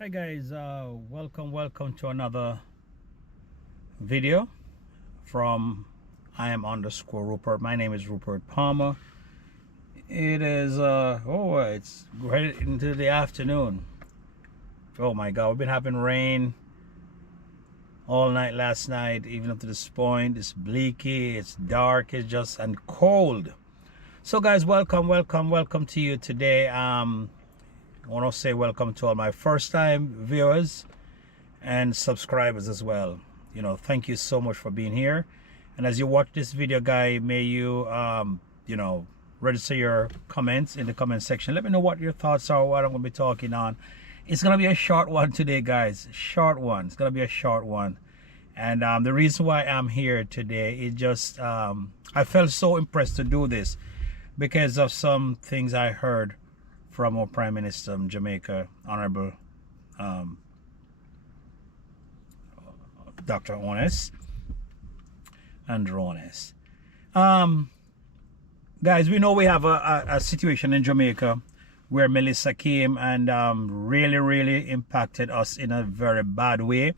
Hi guys, welcome to another video from I am underscore Rupert. My name is Rupert Palmer. It is it's right into the afternoon. Oh my god, we've been having rain all night last night, even up to this point. It's bleaky, it's dark, it's just and cold. So guys, welcome to you today. I want to say welcome to all my first time viewers and subscribers as well. Thank you so much for being here. And as you watch this video, guy, may you register your comments in the comment section. Let me know what your thoughts are, what I'm going to be talking on. It's going to be a short one today, guys. Short one. It's going to be a short one. And the reason why I'm here today is just I felt so impressed to do this because of some things I heard from our Prime Minister of Jamaica, Honorable Dr. Andrew Honest. Guys, we know we have a situation in Jamaica where Melissa came and really impacted us in a very bad way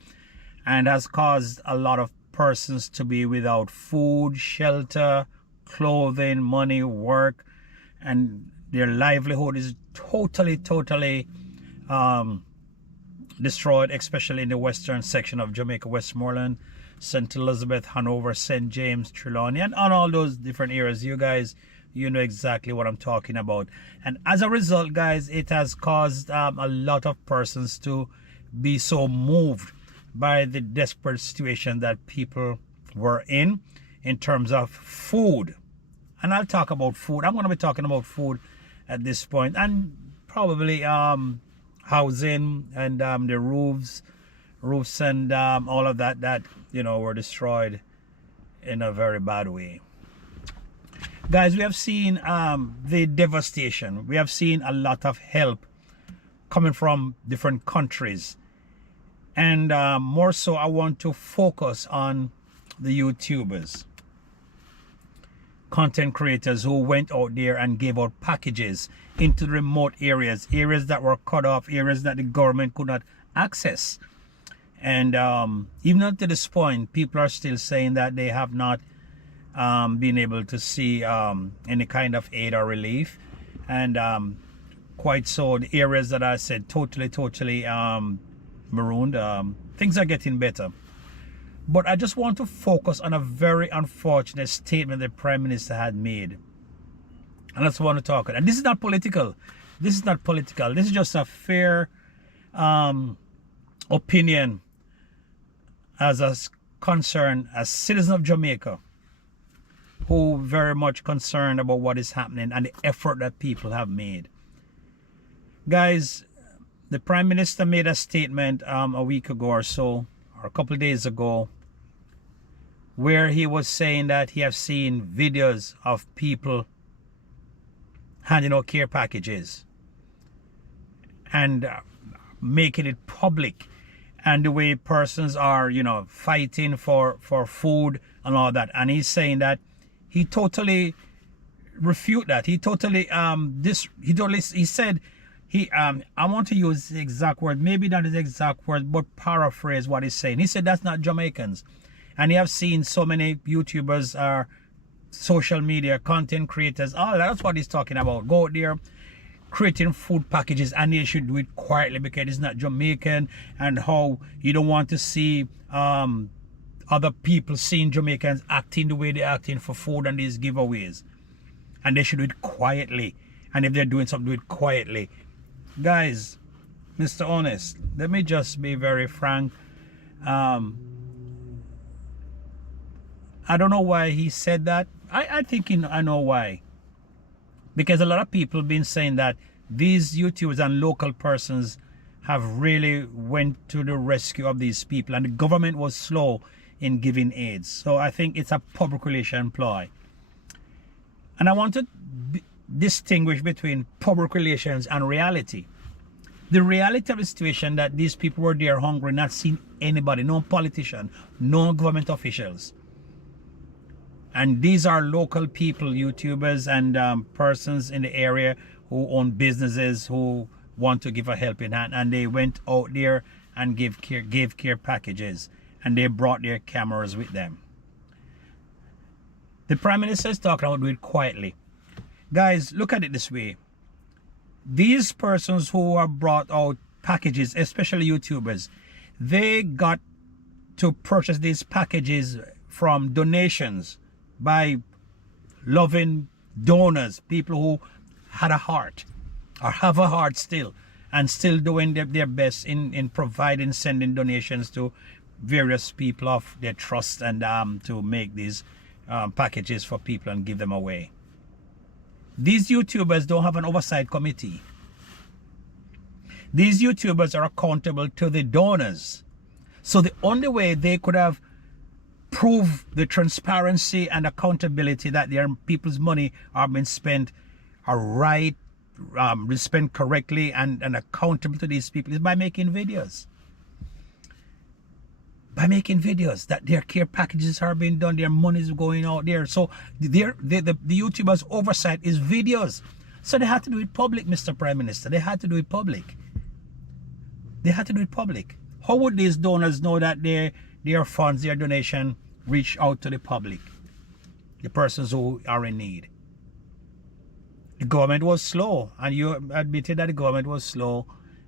and has caused a lot of persons to be without food, shelter, clothing, money, work, and their livelihood is totally destroyed, especially in the western section of Jamaica, Westmoreland, St. Elizabeth, Hanover, St. James, Trelawney, and on all those different areas. You guys, you know exactly what I'm talking about. And as a result, guys, it has caused a lot of persons to be so moved by the desperate situation that people were in terms of food. And I'll talk about food. I'm going to be talking about food at this point, and probably housing and the roofs and all of that were destroyed in a very bad way. Guys, we have seen the devastation. We have seen a lot of help coming from different countries, and more so I want to focus on the YouTubers, content creators who went out there and gave out packages into the remote areas that were cut off, areas that the government could not access. And even up to this point, people are still saying that they have not been able to see any kind of aid or relief. And quite so, the areas that I said totally marooned, things are getting better. But I just want to focus on a very unfortunate statement the Prime Minister had made. And that's what I want to talk about. And this is not political. This is not political. This is just a fair opinion as a concern, as citizen of Jamaica, who very much concerned about what is happening and the effort that people have made. Guys, the Prime Minister made a statement a week ago or so, or a couple of days ago, where he was saying that he has seen videos of people handing out care packages and making it public, and the way persons are fighting for food and all that. And he's saying that he totally refute that. He totally he said I want to use the exact word, maybe not the exact word, but paraphrase what he's saying. He said that's not Jamaicans. And you have seen so many YouTubers, social media, content creators, all that's what he's talking about. Go out there creating food packages, and they should do it quietly because it's not Jamaican, and how you don't want to see other people seeing Jamaicans acting the way they're acting for food and these giveaways. And they should do it quietly. And if they're doing something, do it quietly. Guys, Mr. Honest, let me just be very frank. I don't know why he said that. I think I know why. Because a lot of people have been saying that these YouTubers and local persons have really went to the rescue of these people, and the government was slow in giving aids. So I think it's a public relation ploy. And I want to distinguish between public relations and reality. The reality of the situation that these people were there hungry, not seeing anybody, no politician, no government officials. And these are local people, YouTubers and persons in the area who own businesses, who want to give a helping hand, and they went out there and gave care packages, and they brought their cameras with them. The Prime Minister is talking about do it quietly. Guys, look at it this way. These persons who have brought out packages, especially YouTubers, they got to purchase these packages from donations by loving donors, people who had a heart or have a heart still, and still doing their best in providing, sending donations to various people of their trust, and to make these packages for people and give them away. These YouTubers don't have an oversight committee. These YouTubers are accountable to the donors. So the only way they could have proved the transparency and accountability that their people's money are being spent spent correctly and accountable to these people is by making videos. By making videos that their care packages are being done, their money is going out there. So the YouTubers' oversight is videos. So they had to do it public, Mr. Prime Minister. They had to do it public. They had to do it public. How would these donors know that their funds, their donation, reach out to the public, the persons who are in need? The government was slow, and you admitted that the government was slow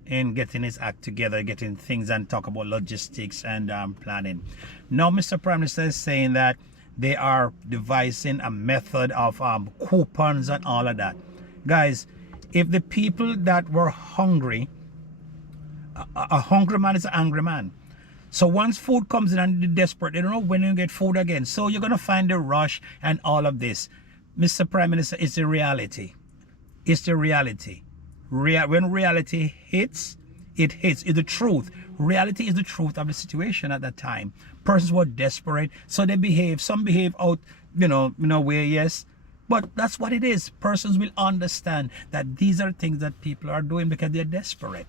in getting its act together, getting things, and talk about logistics and planning. Now, Mr. Prime Minister is saying that they are devising a method of coupons and all of that. Guys, if the people that were hungry, a hungry man is an angry man. So once food comes in and they're desperate, they don't know when you get food again. So you're going to find the rush and all of this. Mr. Prime Minister, it's the reality. It's the reality. When reality hits, it hits. It's the truth. Reality is the truth of the situation at that time. Persons were desperate, so they behave. Some behave out, way, yes. But that's what it is. Persons will understand that these are things that people are doing because they're desperate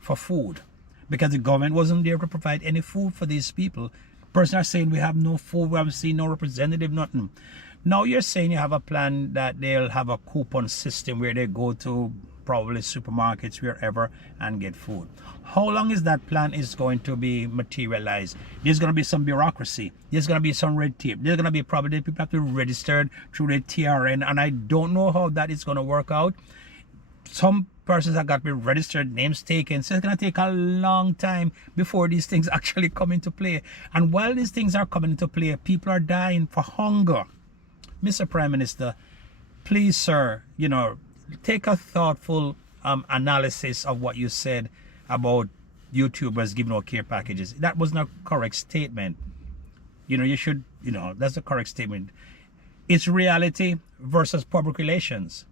for food. Because the government wasn't there to provide any food for these people. Persons are saying we have no food, we haven't seen no representative, nothing. Now you're saying you have a plan that they'll have a coupon system where they go to probably supermarkets, wherever, and get food. How long is that plan is going to be materialized? There's going to be some bureaucracy. There's going to be some red tape. There's going to be probably people have to be registered through the TRN, and I don't know how that is going to work out. Some persons have got to be registered, names taken, so it's going to take a long time before these things actually come into play. And while these things are coming into play, people are dying for hunger. Mr. Prime Minister, please, sir, take a thoughtful analysis of what you said about YouTubers giving out care packages. That was not a correct statement. You should, that's a correct statement. It's reality versus public relations.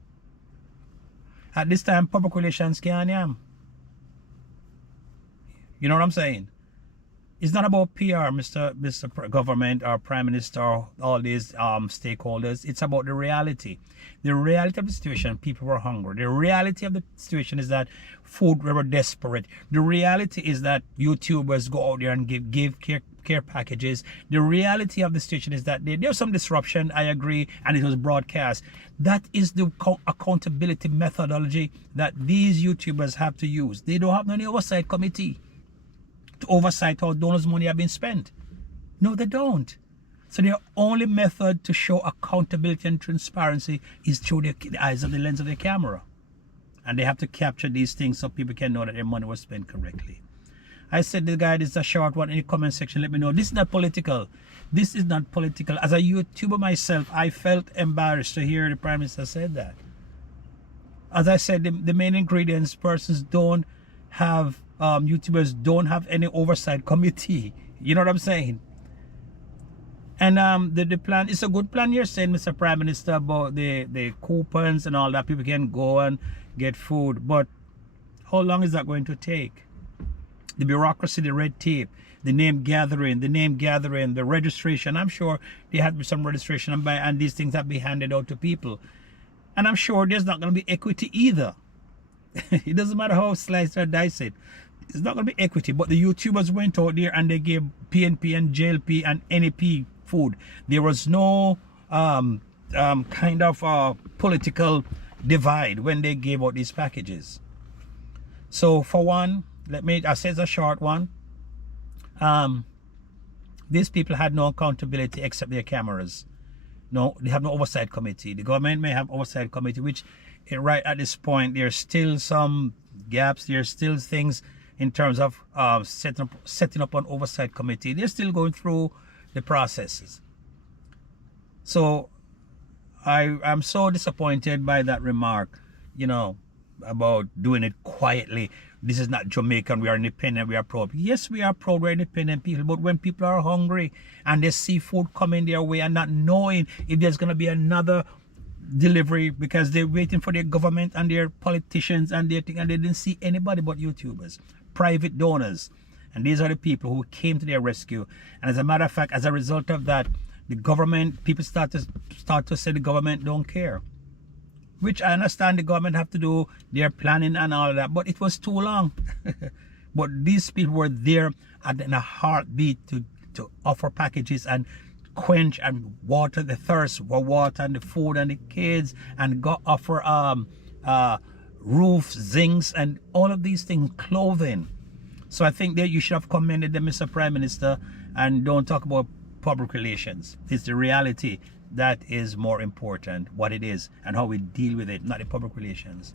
At this time, public relations can't yam. You know what I'm saying? It's not about PR, Mr. Government or Prime Minister or all these stakeholders. It's about the reality. The reality of the situation, people were hungry. The reality of the situation is that food were desperate. The reality is that YouTubers go out there and give care packages. The reality of the situation is that there was some disruption, I agree, and it was broadcast. That is the accountability methodology that these YouTubers have to use. They don't have any oversight committee to oversight how donors' money have been spent. No, they don't. So their only method to show accountability and transparency is through the eyes of the lens of the camera. And they have to capture these things so people can know that their money was spent correctly. I said the guy, this is a short one. In the comment section, let me know. This is not political. This is not political. As a YouTuber myself, I felt embarrassed to hear the Prime Minister said that. As I said, the main ingredients, persons don't have, YouTubers don't have any oversight committee. You know what I'm saying? And the plan is a good plan you're saying, Mr. Prime Minister, about the coupons and all that. People can go and get food. But how long is that going to take? The bureaucracy, the red tape, the name gathering, the registration. I'm sure there has to be some registration and these things have to be handed out to people. And I'm sure there's not going to be equity either. It doesn't matter how sliced or diced it. It's not going to be equity. But the YouTubers went out there and they gave PNP and JLP and NAP food. There was no kind of political divide when they gave out these packages. So for one, I say it's a short one. These people had no accountability except their cameras. No, they have no oversight committee. The government may have oversight committee, which right at this point, there's still some gaps. There's still things in terms of setting up an oversight committee. They're still going through the processes. So I'm so disappointed by that remark, you know, about doing it quietly. This is not Jamaican. We are independent. We are proud. Yes, we are proud. We're independent people. But when people are hungry and they see food coming their way and not knowing if there's going to be another delivery because they're waiting for their government and their politicians and their thing, and they didn't see anybody but YouTubers, private donors. And these are the people who came to their rescue. And as a matter of fact, as a result of that, the government, people start to say the government don't care. Which I understand the government have to do their planning and all of that, but it was too long. But these people were there in a heartbeat to offer packages and quench and water the thirst for water and the food and the kids, and offer roofs, zincs, and all of these things, clothing. So I think that you should have commended them, Mr. Prime Minister, and don't talk about public relations. It's the reality that is more important, what it is and how we deal with it, not the public relations.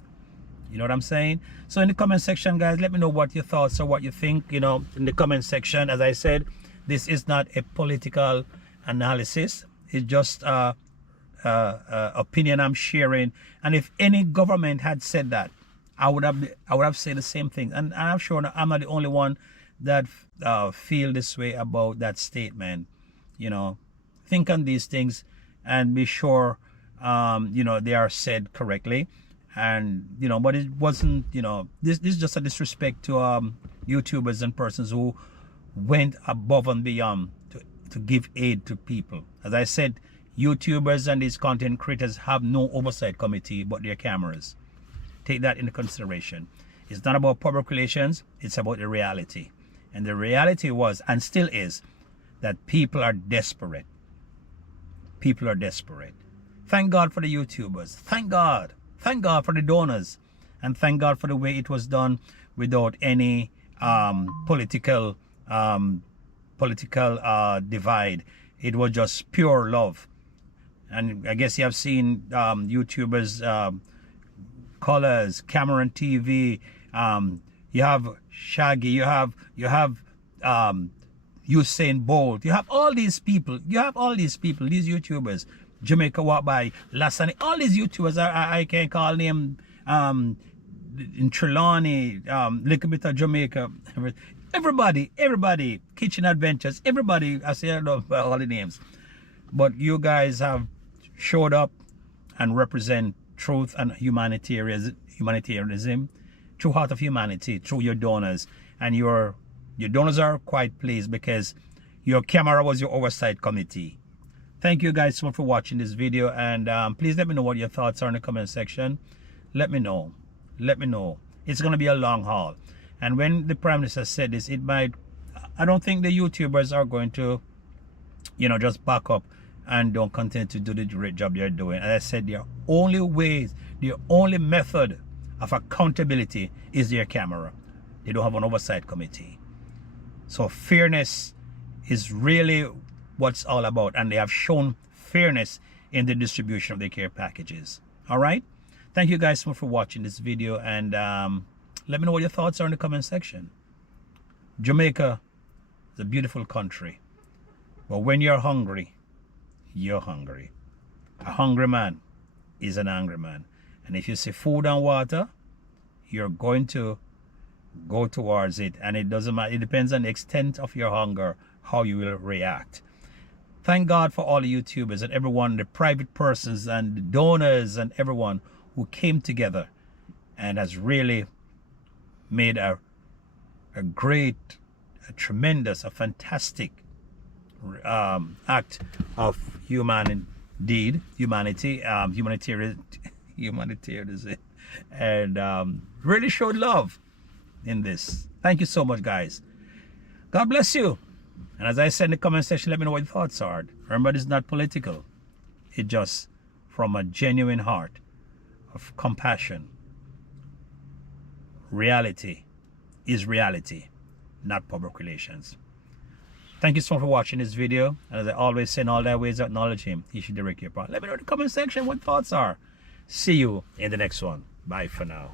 You know what I'm saying? So in the comment section, guys, let me know what your thoughts or what you think, you know, in the comment section. As I said, this is not a political analysis. It's just opinion I'm sharing. And if any government had said that, I would have said the same thing. And I'm sure I'm not the only one that feel this way about that statement. You know, think on these things and be sure, you know, they are said correctly. And, you know, but it wasn't, you know, this is just a disrespect to YouTubers and persons who went above and beyond to give aid to people. As I said, YouTubers and these content creators have no oversight committee but their cameras. Take that into consideration. It's not about public relations, it's about the reality. And the reality was, and still is, that people are desperate. People are desperate. Thank God for the YouTubers. Thank God. Thank God for the donors. And thank God for the way it was done without any political divide. It was just pure love. And I guess you have seen YouTubers, Colors, Cameron TV, you have Shaggy, you have Usain Bolt, you have all these people, these YouTubers, Jamaica Walk By, Lassani, all these YouTubers, I can't call name, in Trelawney, little bit of Jamaica, everybody, Kitchen Adventures, everybody, I say I don't know all the names, but you guys have showed up and represent truth and humanitarianism, true heart of humanity through your donors. And your donors are quite pleased because your camera was your oversight committee. Thank you guys so much for watching this video, and please let me know what your thoughts are in the comment section. Let me know. It's going to be a long haul, and when the Prime Minister said this, I don't think the YouTubers are going to, you know, just back up and don't continue to do the great job they're doing. As I said, the only method of accountability is their camera. They don't have an oversight committee. So fairness is really what's all about, and they have shown fairness in the distribution of their care packages. All right, thank you guys so much for watching this video, and let me know what your thoughts are in the comment section. Jamaica is a beautiful country, but when you're hungry, you're hungry. A hungry man is an angry man, and if you see food and water, you're going to go towards it, and it doesn't matter. It depends on the extent of your hunger, how you will react. Thank God for all the YouTubers and everyone, the private persons and the donors and everyone who came together and has really made a great, a tremendous, a fantastic act of humanitarianism, and really showed love in this. Thank you so much, guys. God bless you. And as I said in the comment section, let me know what your thoughts are. Remember, this is not political. It's just from a genuine heart of compassion, reality is reality, not public relations. Thank you so much for watching this video. And as I always say, in all thy ways acknowledge him, he should direct your path. Let me know in the comment section what thoughts are. See you in the next one. Bye for now.